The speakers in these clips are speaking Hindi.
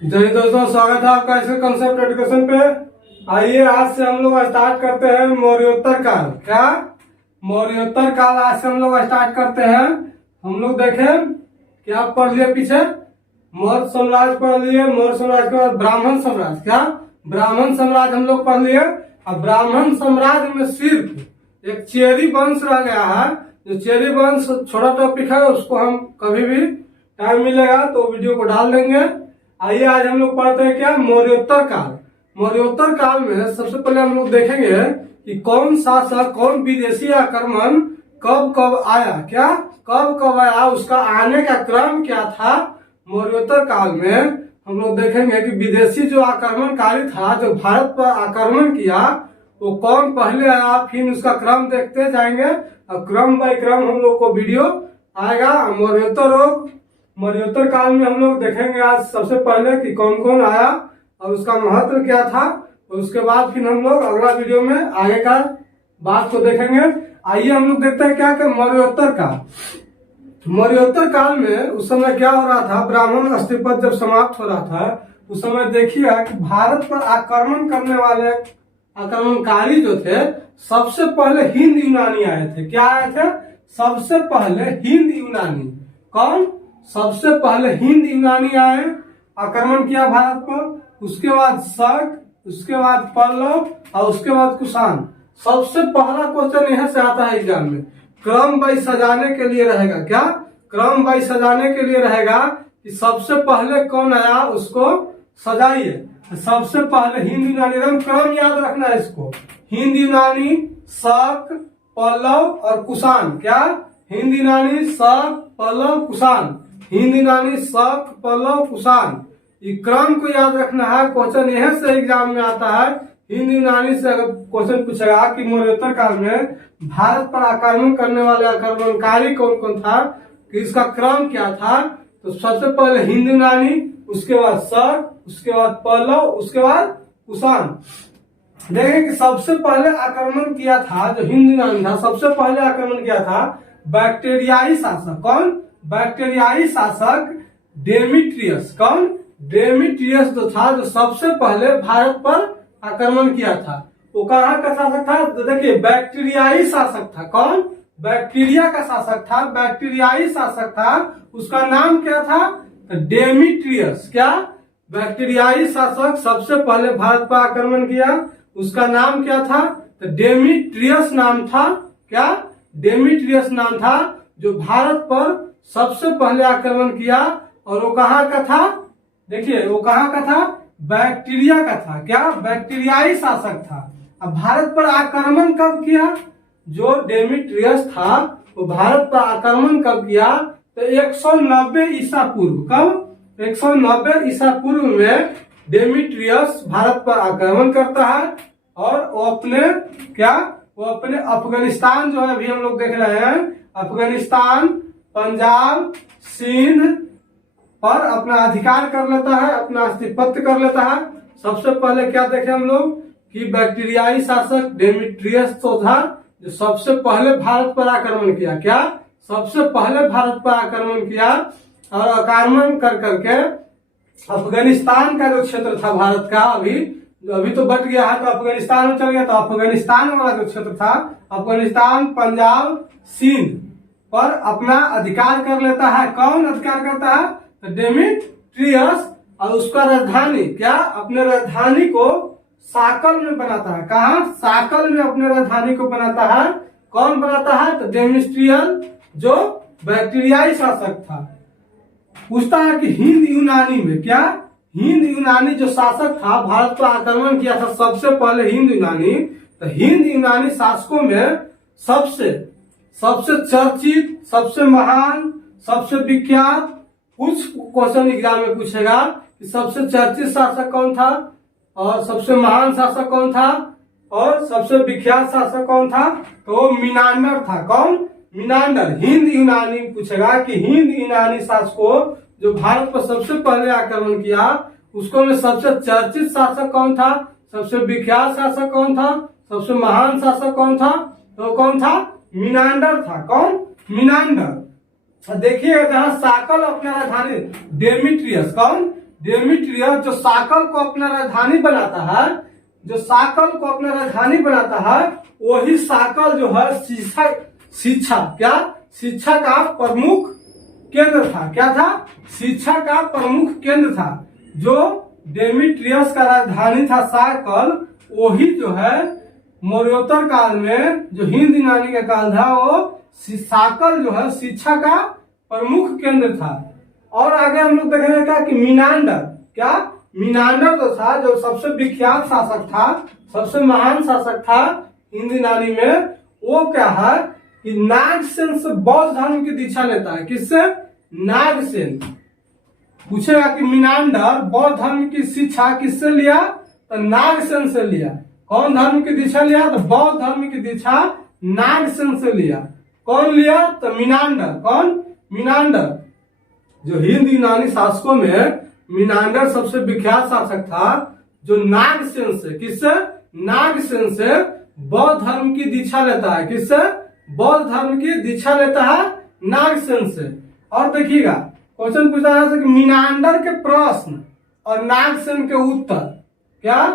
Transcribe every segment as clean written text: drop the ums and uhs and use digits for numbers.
जय दोस्तों, स्वागत है आपका इस कंसेप्ट एजुकेशन पे। आइए आज से हम लोग स्टार्ट करते हैं मौर्योत्तर काल। क्या मौर्योत्तर काल आज से हम लोग स्टार्ट करते हैं। हम लोग देखें क्या आप पढ़ लिए पीछे, मौर्य साम्राज्य पढ़ लिए, मौर्य साम्राज्य के बाद ब्राह्मण साम्राज्य। क्या ब्राह्मण साम्राज्य हम लोग पढ़ लिए। अब ब्राह्मण साम्राज्य में सिर्फ एक चेरी वंश रह गया है। जो चेरी वंश छोटा टॉपिक है, उसको हम कभी भी टाइम मिलेगा तो वीडियो को डाल देंगे। आइए आज हम लोग पढ़ते हैं क्या मौर्योत्तर काल। मौर्योत्तर काल में सबसे पहले हम लोग देखेंगे कि कौन शासक, कौन विदेशी आक्रमण कब कब आया। क्या कब कब आया, उसका आने का क्रम क्या था। मौर्योत्तर काल में हम लोग देखेंगे कि विदेशी जो आक्रमणकारी था, जो भारत पर आक्रमण किया, वो कौन पहले आया, फिर उसका क्रम देखते जाएंगे। और क्रम बाय क्रम हम लोग को वीडियो आएगा। मौर्योत्तर काल में हम लोग देखेंगे आज सबसे पहले कि कौन कौन आया और उसका महत्व क्या था। और उसके बाद फिर हम लोग अगला वीडियो में आगे का बात को देखेंगे। आइए हम लोग देखते हैं क्या कि मौर्योत्तर काल। मौर्योत्तर काल में उस समय क्या हो रहा था, ब्राह्मण अस्तित्व जब समाप्त हो रहा था, उस समय देखिए कि भारत पर आक्रमण करने वाले आक्रमणकारी जो थे, सबसे पहले हिंद यूनानी आए थे। क्या आए थे? सबसे पहले हिंद यूनानी। कौन? सबसे पहले हिंद यूनानी आए, आक्रमण किया भारत पर। उसके बाद शक, उसके बाद पल्लव और उसके बाद कुषाण। सबसे पहला क्वेश्चन यहाँ से आता है एग्जाम में। क्रम बाई सजाने के लिए रहेगा। क्या क्रम बाई सजाने के लिए रहेगा कि सबसे पहले कौन आया उसको सजाइए। सबसे पहले हिंद यूनानी, एकदम क्रम याद रखना है इसको। हिंद यूनानी, शक, पल्लव और कुषाण। क्या हिंद यूनानी, शक, पल्लव, कुषाण। हिंद यूनानी, शक, पल्लव, कुषाण। ये क्रम को याद रखना है। क्वेश्चन यह से एग्जाम में आता है। हिंद यूनानी से अगर क्वेश्चन पूछेगा कि मौर्योत्तर काल में भारत पर आक्रमण करने वाले आक्रमणकारी कौन कौन था, कि इसका क्रम क्या था, तो सबसे पहले हिंद यूनानी, उसके बाद शक, उसके बाद पल्लव, उसके बाद कुषाण। देखें कि सबसे पहले आक्रमण किया था जो हिंद यूनानी था, सबसे पहले आक्रमण किया था बैक्टीरियाई शासक। कौन? बैक्टीरियाई शासक डेमिट्रियस। कौन? डेमिट्रियस जो था, जो सबसे पहले भारत पर आक्रमण किया था। वो कहाँ का शासक था? तो देखिए बैक्टीरियाई शासक था। कौन? बैक्टीरिया का शासक था, बैक्टीरियाई शासक था। उसका नाम क्या था? डेमिट्रियस। क्या? बैक्टीरियाई शासक सबसे पहले भारत पर आक्रमण किया, उसका नाम क्या था? तो डेमिट्रियस नाम था। क्या? डेमिट्रियस नाम था, जो भारत पर सबसे पहले आक्रमण किया। और वो कहाँ का था? देखिए वो कहाँ का था? बैक्टीरिया का था। क्या? बैक्टीरियाई शासक था। अब भारत पर आक्रमण कब किया? जो डेमिट्रियस था वो भारत पर आक्रमण कब किया? तो 190 ईसा पूर्व। कब? 190 ईसा पूर्व में डेमिट्रियस भारत पर आक्रमण करता है। और वो अपने क्या, वो अपने अफगानिस्तान जो है, अभी हम लोग देख रहे हैं, अफगानिस्तान, पंजाब, सिंध पर अपना अधिकार कर लेता है, अपना अस्तित्व कर लेता है। सबसे पहले क्या देखे हम लोग कि बैक्टीरियाई शासक डेमिट्रियस तो था, जो सबसे पहले भारत पर आक्रमण किया। क्या? सबसे पहले भारत पर आक्रमण किया। और आक्रमण कर करके अफगानिस्तान का जो क्षेत्र था भारत का, अभी तो बट गया है, तो अफगानिस्तान में चल गया। तो अफगानिस्तान वाला जो क्षेत्र था, अफगानिस्तान, पंजाब, सिंध पर अपना अधिकार कर लेता है। कौन अधिकार करता है? तो डेमिट्रियस। और उसका राजधानी क्या, अपने राजधानी को साकल में बनाता है। कहा? साकल में अपने राजधानी को बनाता है। कौन बनाता है? तो डेमिट्रियस, जो बैक्टीरियाई शासक था। पूछता है कि हिंद यूनानी में, क्या हिंद यूनानी जो शासक था, भारत पर आक्रमण किया था सबसे पहले हिंद यूनानी, तो हिंद यूनानी शासकों में सबसे चर्चित, सबसे महान, सबसे विख्यात, कुछ क्वेश्चन एग्जाम में पूछेगा कि सबसे चर्चित शासक कौन था, और सबसे महान शासक कौन था, और सबसे विख्यात शासक कौन था, तो वो मिनांडर था। कौन? मिनांडर। हिंद यूनानी पूछेगा कि हिंद यूनानी शासकों जो भारत पर सबसे पहले आक्रमण किया, उसको में सबसे चर्चित शासक कौन था, सबसे विख्यात शासक कौन था, सबसे महान शासक कौन था, तो कौन था? मिनांडर था। कौन? मिनांडर। देखिए जहां साकल अपना राजधानी, डेमिट्रियस। कौन? डेमेट्रियस जो साकल को अपना राजधानी बनाता है, जो साकल को अपना राजधानी बनाता है, वही साकल जो है शिक्षा का प्रमुख केंद्र था। क्या था? शिक्षा का प्रमुख केंद्र था। जो डेमेट्रियस का राजधानी था साकल, वही जो है मौर्योत्तर काल में जो हिंद यूनानी का काल था, वो साकल जो है शिक्षा का प्रमुख केंद्र था। और आगे हम लोग देखेंगे क्या कि मीनांडर जो था, जो सबसे विख्यात शासक था, सबसे महान शासक था हिंद यूनानी में, वो क्या है कि नागसेन से बौद्ध धर्म की दीक्षा लेता है। किससे? नागसेन। पूछेगा कि मीनांडर बौद्ध धर्म की शिक्षा किससे लिया? तो नागसेन से लिया। कौन धर्म की दीक्षा लिया? तो बौद्ध धर्म की दीक्षा नागसेन से लिया। कौन लिया? तो मीनांडर। कौन? मीनांडर। जो हिंद यूनानी शासकों में मीनांडर सबसे विख्यात शासक था, जो नागसेन से, किससे? नागसेन से बौद्ध धर्म की दीक्षा लेता है। किससे? बौद्ध धर्म की दीक्षा लेता है नागसेन से। और देखिएगा क्वेश्चन पूछा जा सकता है, मीनांडर के प्रश्न और नागसेन के उत्तर। क्या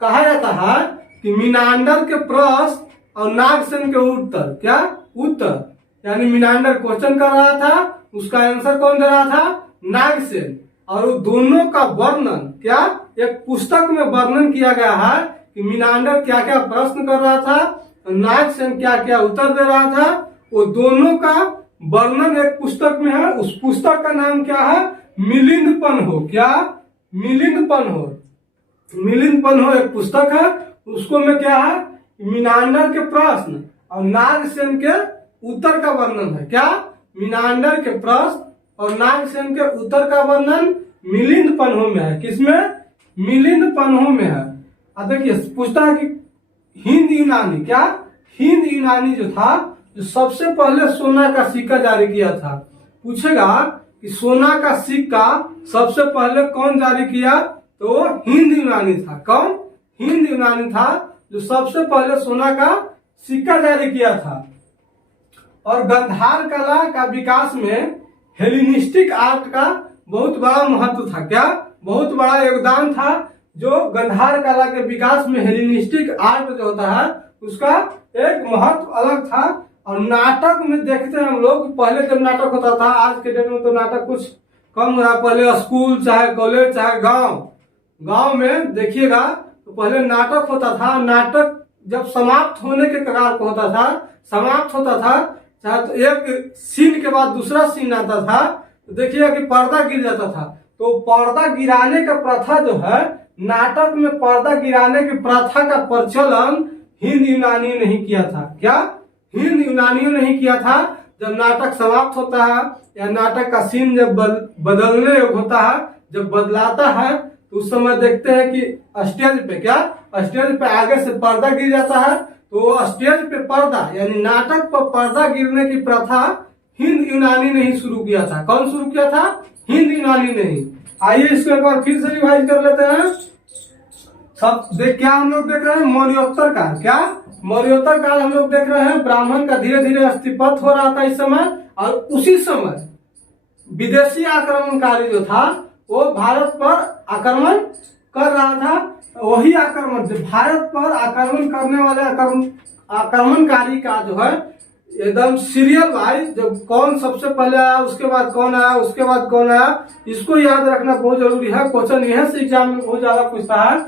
कहा जाता है कि मीनांडर के प्रश्न और नागसेन के उत्तर। क्या? उत्तर। यानी मीनांडर क्वेश्चन कर रहा था, उसका आंसर कौन दे रहा था? नागसेन। और वो दोनों का वर्णन, क्या एक पुस्तक में वर्णन किया गया है कि मीनांडर क्या क्या प्रश्न कर रहा था, नागसेन क्या क्या उत्तर दे रहा था। वो दोनों का वर्णन एक पुस्तक में है। उस पुस्तक का नाम क्या है? मिलिंद पन्हो। क्या? मिलिंद पन्हो। मिलिंद पन्हो एक पुस्तक है। उसको में क्या है? मीनांडर के प्रश्न और नागसेन के उत्तर का वर्णन है। क्या? मीनांडर के प्रश्न और नागसेन के उत्तर का वर्णन मिलिंद पन्हो में है। किसमें? मिलिंद पन्हो में है। अब देखिए पूछता है कि हिंद यूनानी, क्या हिंद यूनानी जो था, जो सबसे पहले सोना का सिक्का जारी किया था। पूछेगा कि सोना का सिक्का सबसे पहले कौन जारी किया? तो हिंद यूनानी था। कौन? हिंद यूनानी था जो सबसे पहले सोना का सिक्का जारी किया था। और गंधार कला का विकास में हेलेनिस्टिक आर्ट का बहुत बड़ा महत्व था। क्या? बहुत बड़ा योगदान था। जो गंधार कला के विकास में हेलेनिस्टिक आर्ट जो होता है, उसका एक महत्व अलग था। और नाटक में देखते हैं हम लोग, पहले जब नाटक होता था, आज के डेट में तो नाटक कुछ कम हो रहा। पहले स्कूल चाहे कॉलेज चाहे गांव में देखिएगा तो पहले नाटक होता था। नाटक जब समाप्त होने के कगार पर होता था, समाप्त होता था, चाहे तो एक सीन के बाद दूसरा सीन आता था, तो देखिएगा कि पर्दा गिर जाता था। तो पर्दा गिराने का प्रथा जो है, नाटक में पर्दा गिराने की प्रथा का प्रचलन हिंद यूनानियों ने ही किया था। क्या? हिंद यूनानियों ने ही किया था। जब नाटक समाप्त होता है या नाटक का सीन जब बदलने होता है, जब बदलाता है, तो उस समय देखते हैं कि स्टेज पे, क्या स्टेज पे आगे से पर्दा गिर जाता है। तो स्टेज पे पर्दा यानी नाटक पर पर्दा गिरने की प्रथा हिंद यूनानी ने ही शुरू किया था। कौन शुरू किया था? हिंद यूनानी ने ही। आइए इसको एक बार फिर से रिवाइज कर लेते हैं। सब क्या हम लोग देख रहे हैं? मौर्योत्तर काल। क्या? मौर्योत्तर काल हम लोग देख रहे हैं। ब्राह्मण का धीरे धीरे अस्तित्व हो रहा था इस समय। और उसी समय विदेशी आक्रमणकारी जो था, वो भारत पर आक्रमण कर रहा था। वही आक्रमण जो भारत पर आक्रमण करने वाले आक्रमणकारी का जो है एकदम सीरियल वाइज, जब कौन सबसे पहले आया, उसके बाद कौन आया, उसके बाद कौन आया, इसको याद रखना बहुत जरूरी है। क्वेश्चन यह से एग्जाम में बहुत ज्यादा पूछता है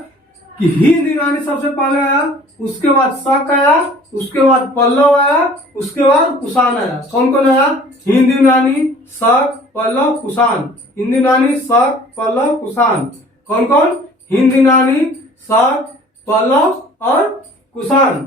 कि हिंद यूनानी सबसे पहले आया, उसके बाद शक आया, उसके बाद पल्लव आया, उसके बाद कुषाण आया। कौन कौन आया? हिंद यूनानी, शक, पल्लव, कुषाण। हिंद यूनानी, शक, पल्लव, कुषाण। कौन कौन? हिंद यूनानी, शक, पल्लव और कुषाण।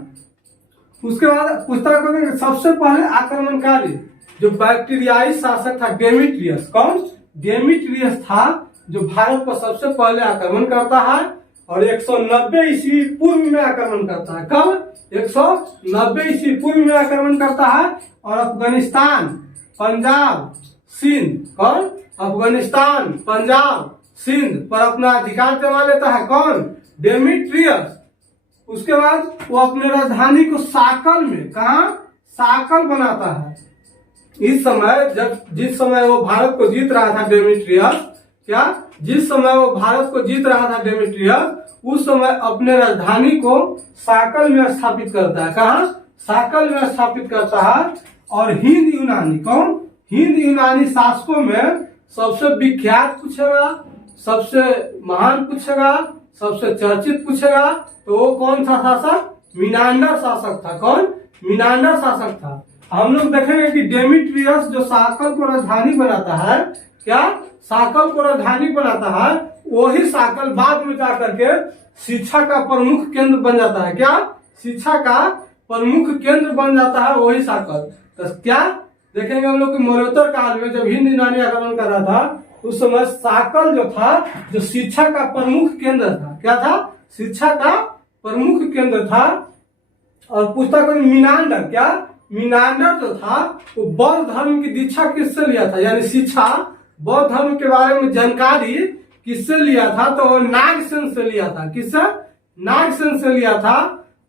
उसके बाद पूछता है सबसे पहले आक्रमणकारी जो बैक्टीरियाई शासक था, डेमेट्रियस। कौन? डेमेट्रियस था जो भारत पर सबसे पहले आक्रमण करता है और 190 ईस्वी पूर्व में आक्रमण करता है। कब? 190 ईस्वी पूर्व में आक्रमण करता है और अफगानिस्तान, पंजाब, सिंध, कौन? अफगानिस्तान, पंजाब, सिंध पर अपना अधिकार जमा लेता है। कौन? डेमेट्रियस। उसके बाद वो अपने राजधानी को साकल में, कहा? साकल बनाता है। इस समय जिस समय वो भारत को जीत रहा था डेमेट्रियस, क्या, जिस समय वो भारत को जीत रहा था डेमेट्रियस, उस समय अपने राजधानी को साकल में स्थापित करता है। कहा? साकल में स्थापित करता है। और हिंद यूनानी, कौन? हिंद यूनानी शासकों में सबसे विख्यात पूछेगा, सबसे महान पूछेगा, सबसे चर्चित पूछेगा, तो वो कौन सा शासक? मिनांडर शासक था। कौन? मिनांडर शासक था। हम लोग देखेंगे कि डेमेट्रियस जो साकल को राजधानी बनाता है, क्या, साकल को राजधानी बनाता है, वही साकल बाद में जाकर के शिक्षा का प्रमुख केंद्र बन जाता है। क्या? शिक्षा का प्रमुख केंद्र बन जाता है वही साकल। तो क्या देखेंगे हम लोग कि मौर्योत्तर काल में जब हिंद यूनानी आक्रमण कर रहा था, उस समय साकल जो था, जो शिक्षा का प्रमुख केंद्र था, क्या था? शिक्षा का प्रमुख केंद्र था। और पूछता कौन? मिनांडर। क्या? मिनांडर जो था वो बौद्ध धर्म की दीक्षा किससे लिया था, यानी शिक्षा, बौद्ध धर्म के बारे में जानकारी किससे लिया था? तो वो नागसेन से लिया था। किससे? नागसेन से लिया था।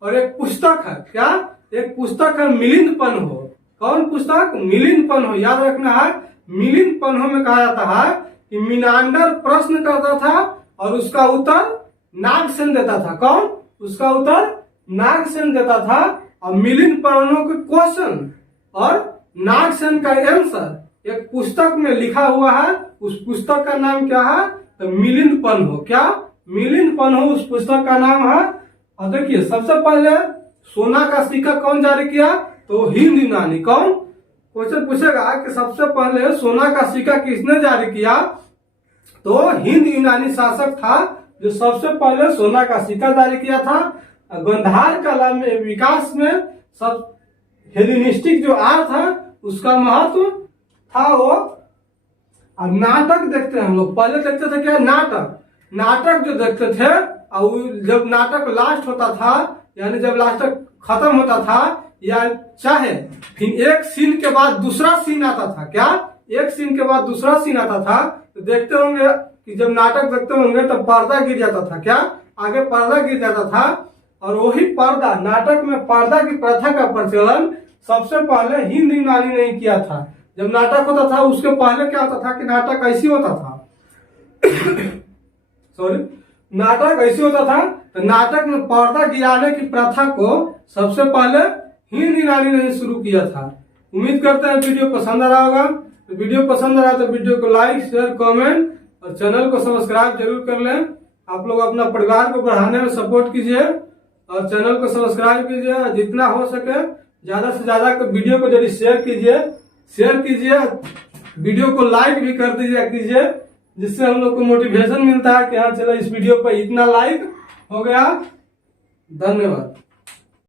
और एक पुस्तक है, क्या, एक पुस्तक है मिलिंद पन्हो। कौन पुस्तक? मिलिंद पन्हो। याद रखना है, मिलिंद पन्हो में कहा जाता है कि मिनांडर प्रश्न करता था और उसका उत्तर नागसेन देता था। कौन? उसका उत्तर नागसेन देता था। और मिलिंद पन्हो के क्वेश्चन और नागसेन का आंसर एक पुस्तक में लिखा हुआ है। उस पुस्तक का नाम क्या है? तो मिलिंद पन्हो। क्या? मिलिंद पन्हो उस पुस्तक का नाम है। और देखिए, सबसे पहले सोना का सिक्का कौन जारी किया? तो हिंद यूनानी। कौन? क्वेश्चन पूछेगा कि सबसे पहले सोना का सिक्का किसने जारी किया? तो हिंद यूनानी शासक था जो सबसे पहले सोना का सिक्का जारी किया था। गांधार कला में विकास में सब हेलेनिस्टिक जो आर्ट है उसका महत्व था वो। अब नाटक देखते हैं हम लोग। पहले देखते थे क्या? नाटक। नाटक जो देखते थे, और जब नाटक लास्ट होता था, यानी जब लास्ट खत्म होता था, या चाहे फिर एक सीन के बाद दूसरा सीन आता था। क्या? एक सीन के बाद दूसरा सीन आता था। तो देखते होंगे कि जब नाटक देखते होंगे तो पर्दा गिर जाता था। क्या? आगे पर्दा गिर जाता था। और वही पर्दा, नाटक में पर्दा की प्रथा का प्रचलन सबसे पहले हिंद यूनानी ने किया था। जब नाटक होता था उसके पहले क्या होता था कि नाटक ऐसी होता था सॉरी, नाटक ऐसी होता था। तो नाटक में पर्दा गिराने की प्रथा को सबसे पहले हिंद यूनानी ने शुरू किया था। उम्मीद करते हैं वीडियो पसंद आ रहा होगा। तो वीडियो पसंद आ रहा है तो वीडियो को लाइक, शेयर, कमेंट और चैनल को सब्सक्राइब जरूर कर लें। आप लोग अपना परिवार को बढ़ाने में सपोर्ट कीजिए और चैनल को सब्सक्राइब कीजिए। जितना हो सके ज्यादा से ज्यादा वीडियो को जरूर शेयर कीजिए। वीडियो को लाइक भी कर कीजिए, जिससे हम लोग को मोटिवेशन मिलता है कि हाँ चलो इस वीडियो पर इतना लाइक हो गया। धन्यवाद।